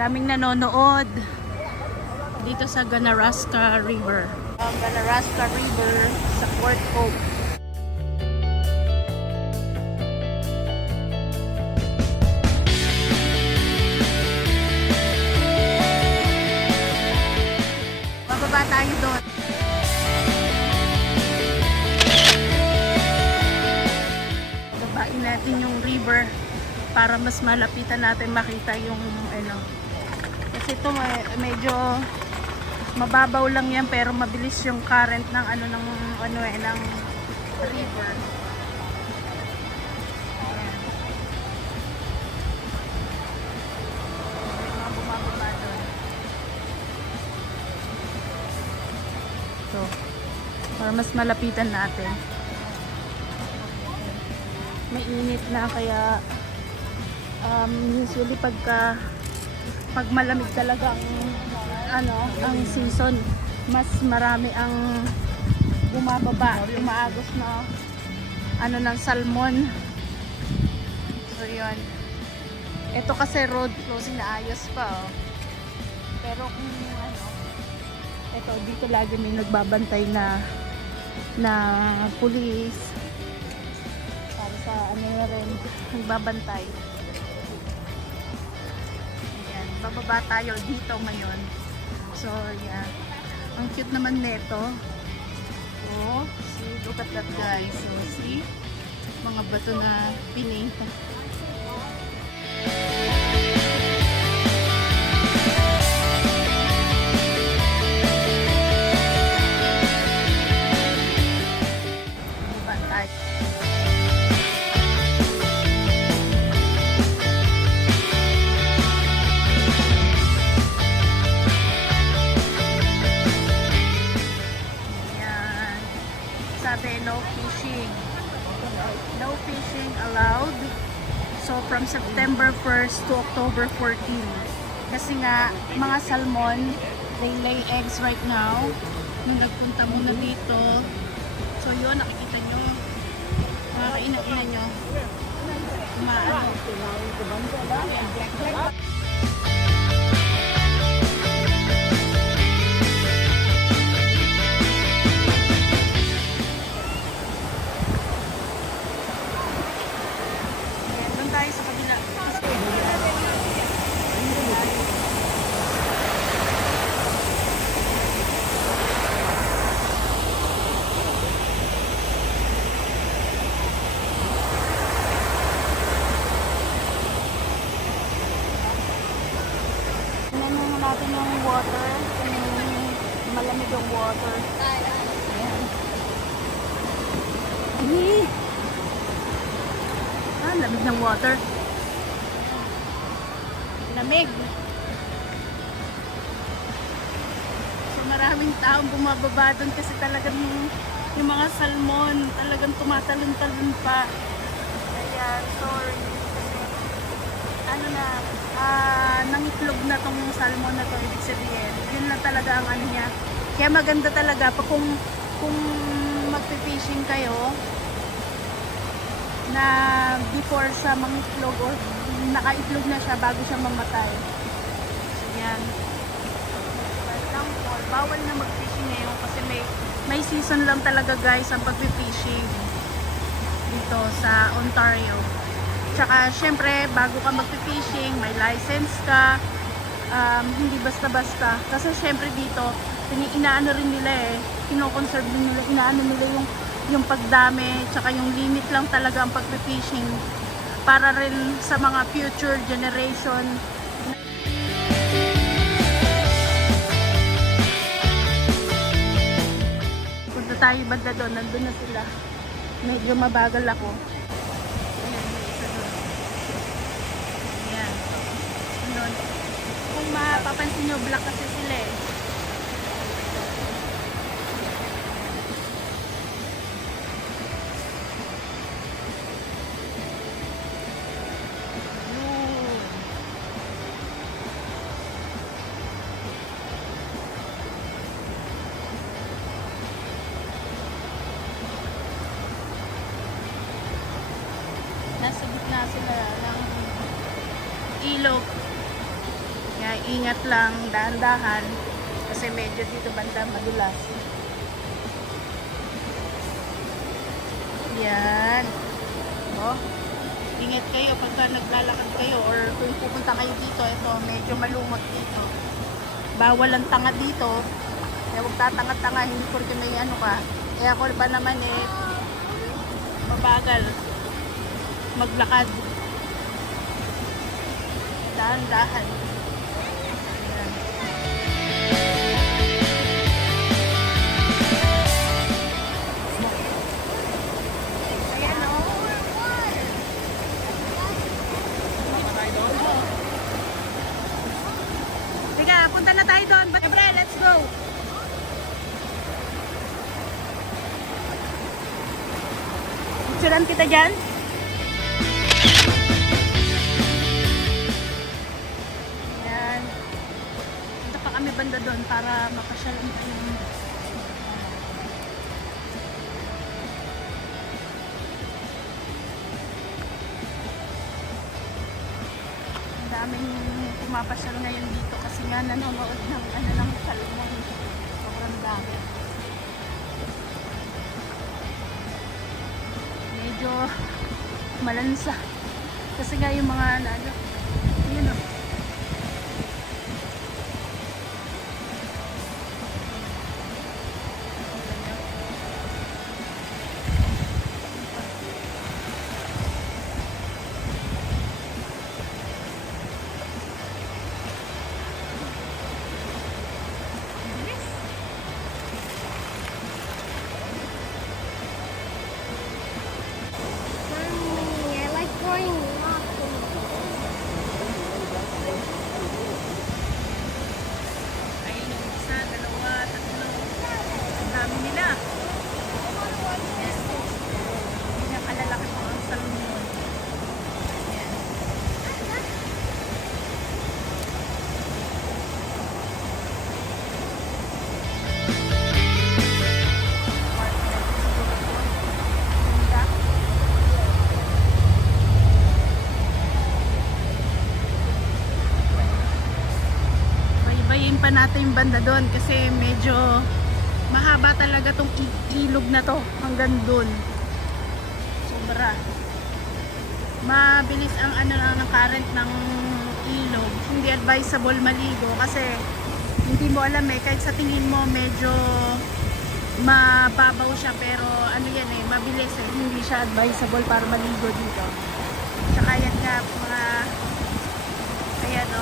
daming nanonood dito sa Ganaraska River. Ganaraska River sa Port Hope. Bababa tayo doon. Babain natin yung river para mas malapitan natin makita yung ano. Kasi ito medyo mababaw lang yan pero mabilis yung current ng ng river. Ayan. May mga bumababa doon. So, para mas malapitan natin. May init na kaya usually pag malamig talaga ang season, mas marami ang bumababa, umaagos na ng salmon. So yun. Ito kasi road closing na ayos pa, oh. Pero kung ito dito lagi may nagbabantay na pulis para sa na rin nagbabantay. Bababa tayo dito ngayon. So, yeah. Ang cute naman neto. Oh, see, look at that guys. So, see? Mga bato na pinita. Bantay. No fishing. No fishing allowed. So from September 1st to October 14. Kasi nga mga salmon, they lay eggs right now. Nung nagpunta muna dito. So yun, nakikita nyo. Nakakaina-ina nyo. Natin yung water, malamig yung water. Ayan. Lamig ng water. Lamig. So maraming taong bumababa doon kasi talagang yung mga salmon talagang tumatalon-talon pa. Ayan, sorry. Nangitlog na tong salmon na to, ibig sabihin yun na talaga ang niya. Kaya maganda talaga pa kung magpi-fishing kayo na before siya mangitlog or nakaitlog na siya bago siya mamatay. So yan, bawal na mag-fishing ngayon kasi may season lang talaga guys ang pagpi-fishing dito sa Ontario. Tsaka syempre bago ka mag-fishing may license ka, hindi basta-basta kasi syempre dito inaano rin nila kino-conserve nila, inaano nila yung pagdami tsaka yung limit lang talaga ang pag-fishing para rin sa mga future generation. Punta tayo banda doon, nandun na sila, medyo mabagal ako. Kung mapapansin nyo, black kasi sila Nasa gitna sila ng ilog. Kaya ingat lang, dahan-dahan. Kasi medyo dito banda madulas. Yan. Oh. Ingat kayo pagka naglalakad kayo or kung pupunta kayo dito, ito medyo malumot dito. Bawal ang tanga dito. Kaya huwag tatanga-tanga, hindi porque may ano ka. Eh ako ba naman mabagal maglakad. Dahan-dahan. Punta na tayo doon. Siyempre, let's go! Picturean kita dyan. Yan. Punta pa kami banda doon para makasyalan tayo. Ang daming pumapasyal ngayon dito kasi nga nanonood ng salmon. Sobrang dami. Medyo malansa. Kasi nga yung mga yun o. Pa natin yung banda doon kasi medyo mahaba talaga tong ilog na to hanggang doon. Sobra. Mabilis ang ng current ng ilog. Hindi advisable maligo kasi hindi mo alam kahit sa tingin mo medyo mababaw siya pero mabilis hindi siya advisable para maligo dito. Tsaka yan nga ayan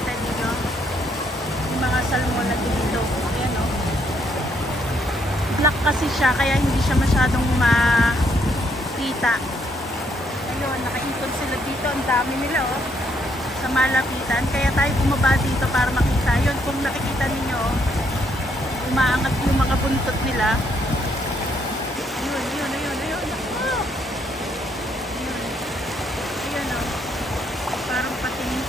kita niyo mga salmon na dito. Ayan black kasi siya kaya hindi siya masyadong makita. Ayun, nakaikot sila dito. Ang dami nila sa malapitan. Kaya tayo bumaba dito para makita. Yun, kung nakikita ninyo umaangat yung mga buntot nila. Ayun. Ayun parang pating.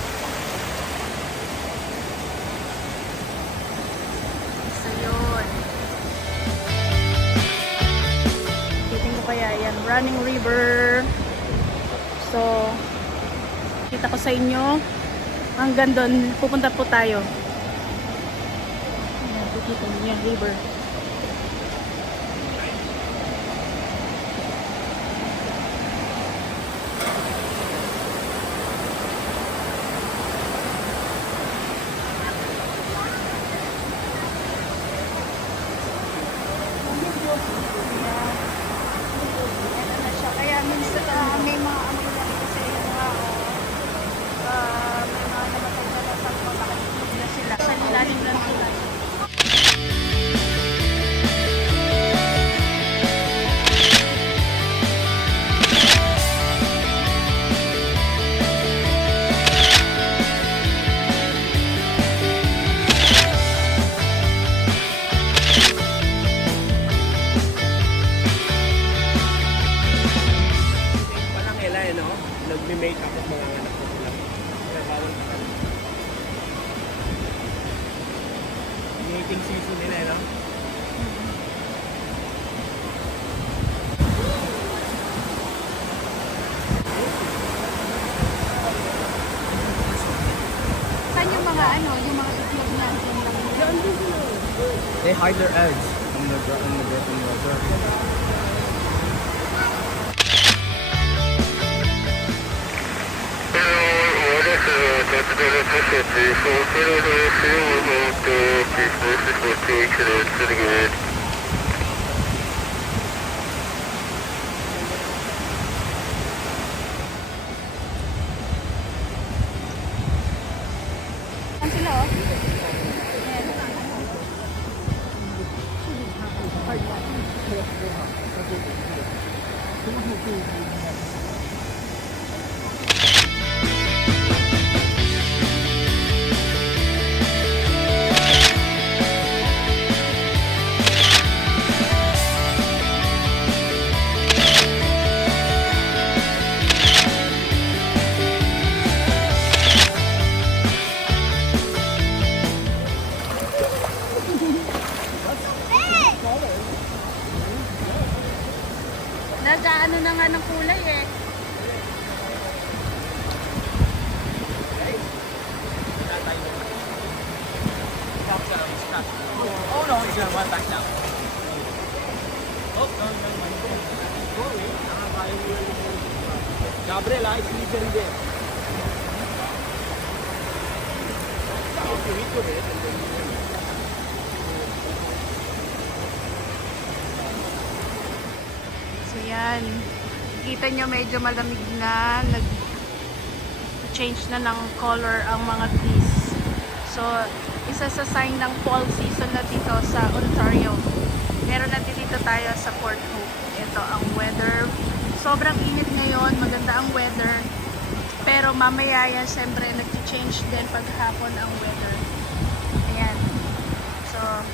Kaya yan, running river. So, kita ko sa inyo hanggang doon, pupunta po tayo. Ayan, kita niyo yan, river. Nagme-makeup at mga anak ko sila. Kaya bawal ka lang. Mating season nila, no? mga ano, yung mga itlog na They hide their eggs on the ground. Ano sila oh? Nasa ano na nga ng kulay eh. Oh no, he's gonna run back now. Oh, no. Gabriela, it's easier there. So yan. Kita nyo medyo malamig na. Nag-change na ng color ang mga trees. So, isa sa sign ng fall season na dito sa Ontario. Meron natin dito tayo sa Port Hope. Ito ang weather. Sobrang init ngayon. Maganda ang weather. Pero mamaya yan, siyempre, nag-change din paghapon ang weather. Ayan. So,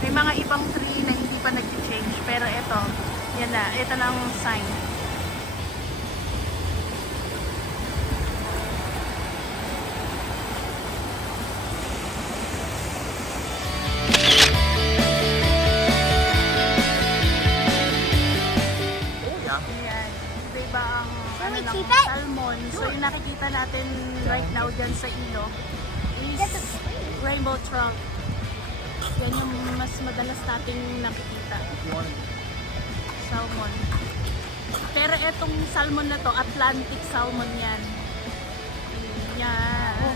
may mga ibang tree na hindi pa nag-change. Pero ito, yan na. Ito na ang sign. Salmon. So yung nakikita natin right now dyan sa ilo is rainbow trout. Yan yung mas madalas nating nakikita. Salmon. Pero etong salmon na to, Atlantic salmon yan. Yan.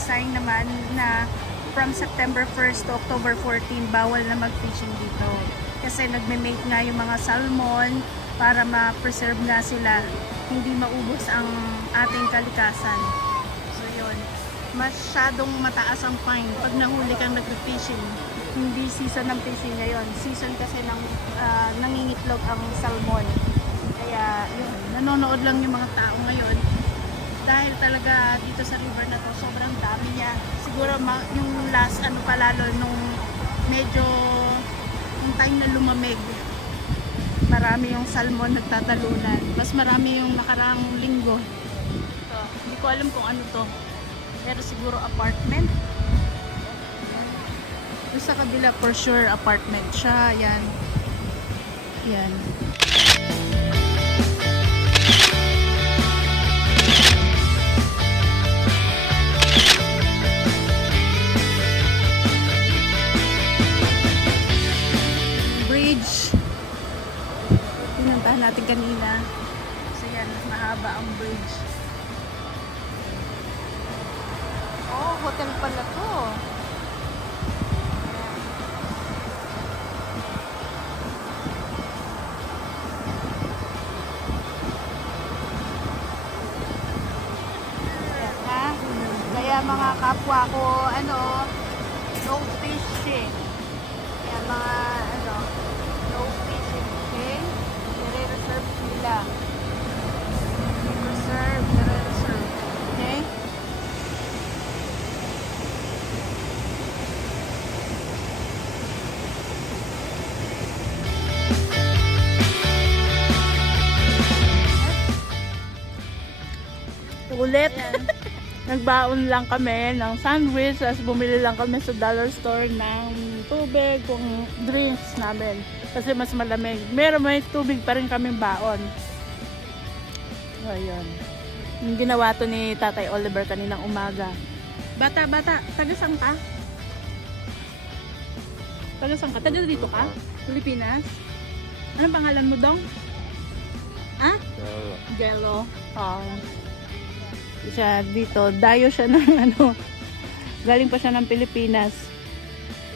Sign naman na from September 1st to October 14 bawal na mag-fishing dito kasi nagme-mate nga yung mga salmon para ma-preserve nga sila, hindi maubos ang ating kalikasan. So yun, masyadong mataas ang fine pag nahuli kang nag-fishing. Hindi season ng fishing ngayon, season kasi ng nangingitlog ang salmon, kaya yun, nanonood lang yung mga tao ngayon. Dahil talaga dito sa river na to, sobrang dami niya. Siguro yung last ano pa lalo nung medyo yung time na lumamig, marami yung salmon nagtatalunan. Mas marami yung nakaraang linggo. So, hindi ko alam kung ano to. Pero siguro apartment. Doon sa kabila for sure apartment siya. Yan. Yan. Pinuntahan natin kanina. So yan, mahaba ang bridge. Oh, hotel pala to. Ayan, ha? Kaya mga kapwa ko, ano, no fishing. Kaya mga, ano, no fishing. Okay? Nire-reserve nila. Reserve, nire-reserve. Okay? Ulit. Nagbaon lang kami ng sandwich, as bumili lang kami sa dollar store ng tubig, kung drinks namin. Kasi mas malamig. May tubig pa rin kaming baon. Ayun. Yung ginawa to ni Tatay Oliver kaninang umaga. Bata, taga saan ka? Taga saan ka? Taga dito ka? Pilipinas? Anong pangalan mo, Dong? Ha? Jello. Siya dito, dayo siya ng ano, galing pa siya ng Pilipinas,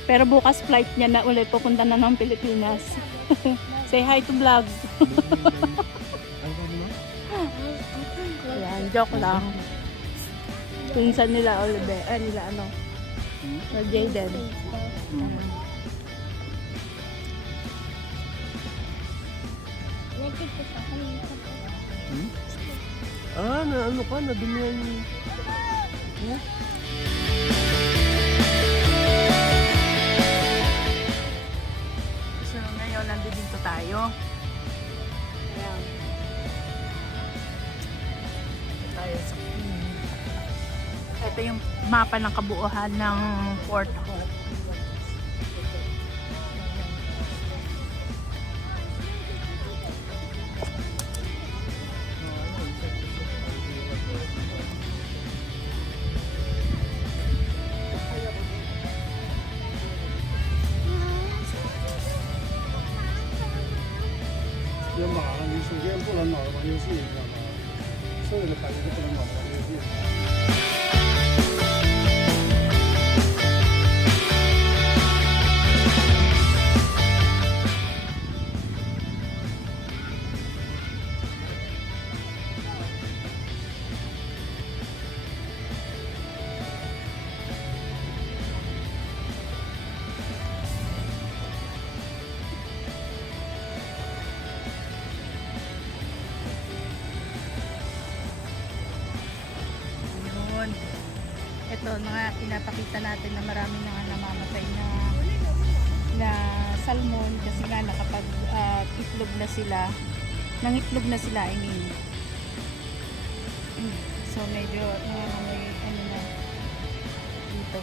pero bukas flight niya na ulit, pupunta na ng Pilipinas. Say hi to vlog. Yan, joke lang. Pinsan nila Oliver, nila ano, Jaden. Na ano ka, nadumihan yung... Yeah. So ngayon, nandito tayo. Ayan. Ito yung mapa ng kabuuan ng Port Hope. Ito, mga pinapakita natin na marami na namamatay na salmon kasi nga nakapag itlog na sila. Nangitlog na sila, I mean. So medyo may ano na dito.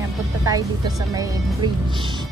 Yan, punta tayo dito sa may bridge.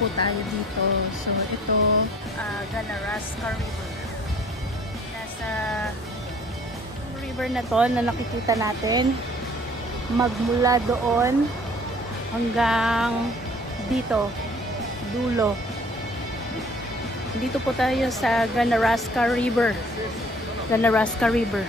po tayo dito. So ito, Ganaraska River. Nasa river na to na nakikita natin, magmula doon hanggang dito, dulo. Dito po tayo sa Ganaraska River. Ganaraska River.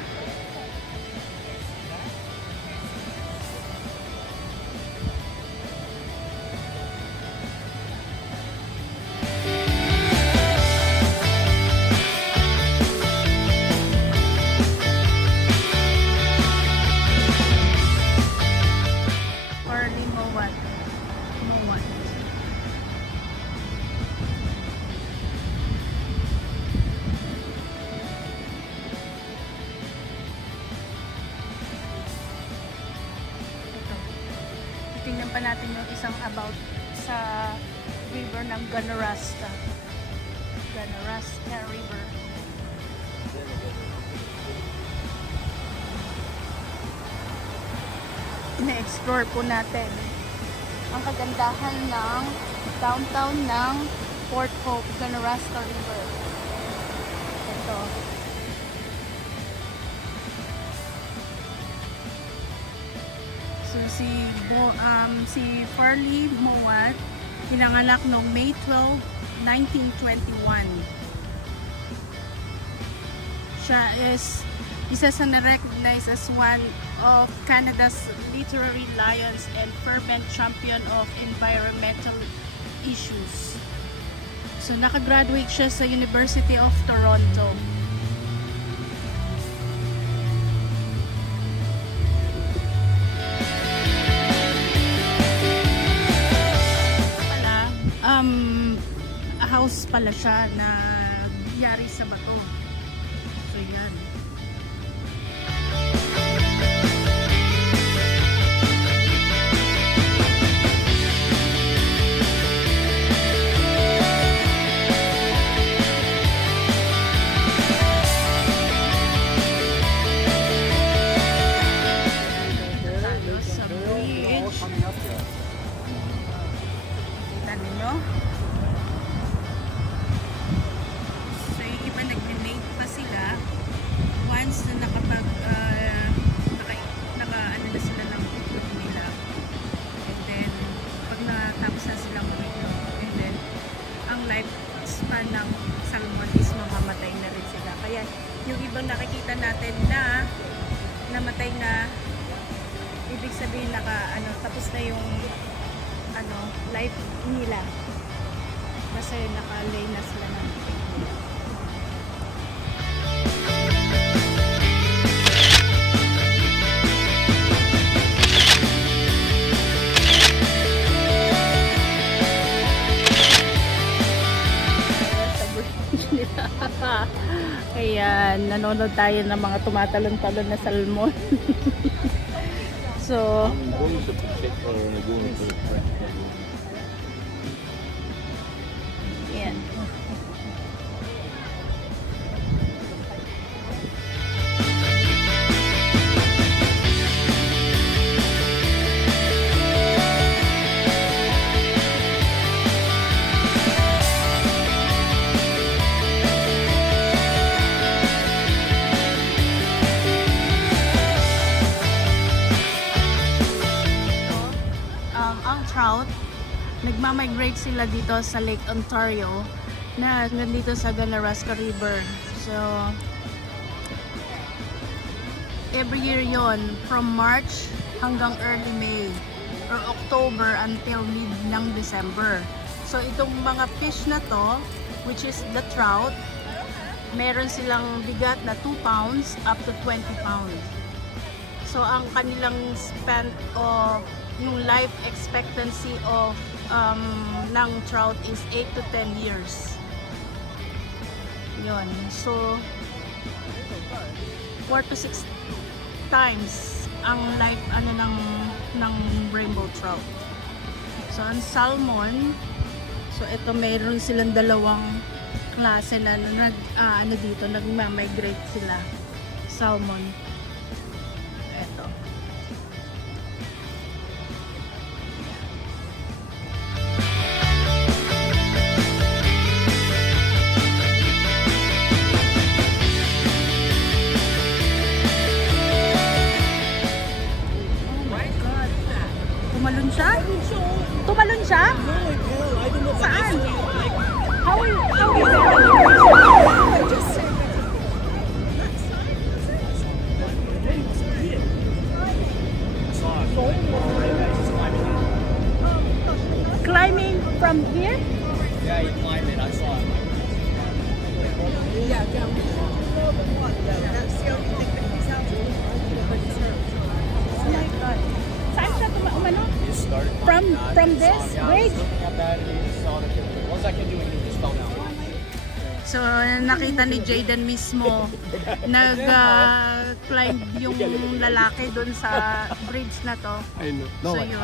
Tingnan pa natin yung isang about sa river ng Ganaraska. Ganaraska River. Ina-explore po natin ang kagandahan ng downtown ng Port Hope, Ganaraska River. Ito. So si Farley Mowat pinanganak noong May 12, 1921. Siya is isa sa na-recognize as one of Canada's literary lions and fervent champion of environmental issues. So nakagraduate siya sa University of Toronto. House pala siya na yari sa bato. So yan. Sa bridge. Kita ninyo? Once na nakapag ano na sila ng ikot nila, and then pag natapos na silang umikot, and then ang lifespan ng salmon is mamamatay na rin sila. Kaya yung ibang nakikita natin na namatay na, ibig sabihin tapos na yung life nila kasi nakalay na sila ng ikot nila. Kaya nanonood tayo ng mga tumatalon-talon na salmon. So yan. Trout, nagmamigrate sila dito sa Lake Ontario na nandito sa Ganaraska River. So every year yon, from March hanggang early May or October until mid ng December. So itong mga fish na to, which is the trout, meron silang bigat na 2 pounds up to 20 pounds. So ang kanilang span of yung life expectancy of ng trout is 8 to 10 years. Yun. So 4 to 6 times ang life ng rainbow trout. So ang salmon, so ito mayroon silang dalawang klase na nagma-migrate sila. Salmon. Ito. here? Yeah, you climb it. I saw it. Yeah, down. That's the only thing that he's out of. Oh my God. Saan siya umano? You started From this Yeah, I bridge? was looking at that and you just saw the once I can do it, you just fell down. So, nakita ni Jaden mismo, nag-climb yung lalaki dun sa bridge na to. I know. So, yun.